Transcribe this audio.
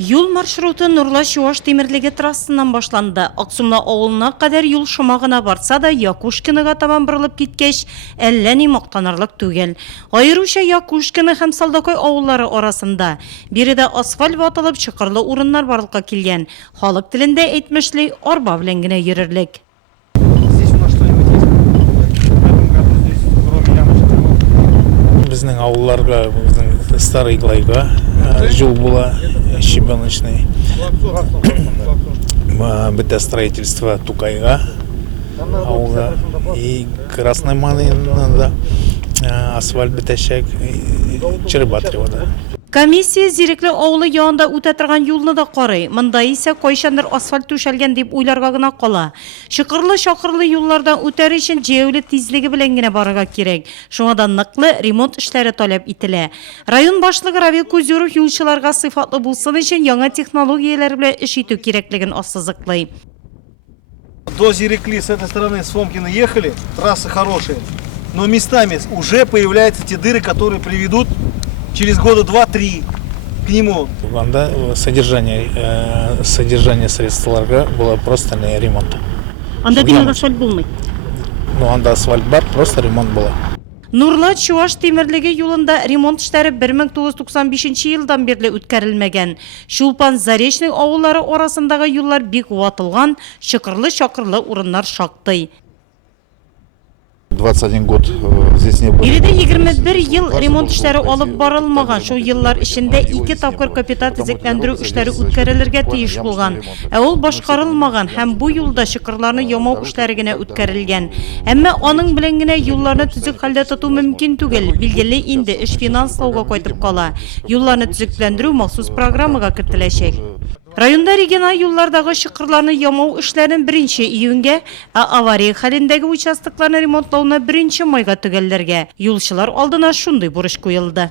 Юл маршруты Нурлаш-Чуаш темирлеге трассынан башланды. Аксумна авылына кадәр юл шомагына барса да, Якушкиныга таман борылып киткәч, әллә ни мактанарлык түгел. Аеруча Якушкины һәм Салдакай авыллары арасында биредә асфальт ватылып чокырлы урыннар барлыкка килгән. Халык телендә әйтмешли, арба белән генә йөрерлек. Здесь у нас что-нибудь есть? В этом году здесь, кроме ямочек, Bizning avullarga, bizning Старый Глайга жол була щебеночный. Бите строительство Тукайга аула и Красной Малинада асфальт битешек Черебатривада. Комиссия зирекле авылы янында үтә торган юлны да карый. Монда исә кайчандыр асфальт түшәлгән дип уйларга гына кала. Чокырлы-чакырлы юллардан үтәр өчен җәяүле тизлеге белән генә барырга кирәк. Шуңа да ныклы ремонт эшләре таләп ителә. Район башлыгы Равил Кузюров юлчыларга сыйфатлы булсын өчен яңа технологияләр белән эш итү кирәклеген ассызыклый. До Зирекли с этой стороны с Фомкина ехали, трассы хорошие, но местами уже появляются те дыры, которые приведут через года 2-3 к нему. Содержание средстволарга было просто не ремонт. Анда димәк асфальт булмый. Ну, анда асфальт бар, просто ремонт было. Нурлаш-Чуаш темирлеге юлында ремонт эшләре 1995 елдан бирле үткәрелмәгән. Шулпан Заречный авыллары арасындагы юллар бик ватылган, чокырлы-чакырлы урыннар шактый. 21 год здесь не было. Биредә 21 ел ремонт эшләре алып барылмаган. Шул еллар эчендә 2 тапкыр капиталь төзекләндерү эшләре үткәрелергә тиеш булган. Ә ул башкарылмаган һәм бу юлда чокырларны ямау эшләре генә үткәрелгән. Әмма аның белән генә юлларны төзек хәлдә тоту мөмкин түгел. Билгеле инде эш финанслауга кайтып кала. Юлларны төзекләндерү махсус программага кертеләчәк. Районда региональ юллардагы чокырларны ямау эшләрен 1 июньгә, ә авария хәлендәге участокларны ремонтлауны 1 майга төгәлләргә. Юлчылар алдына шундый бурыч куелды.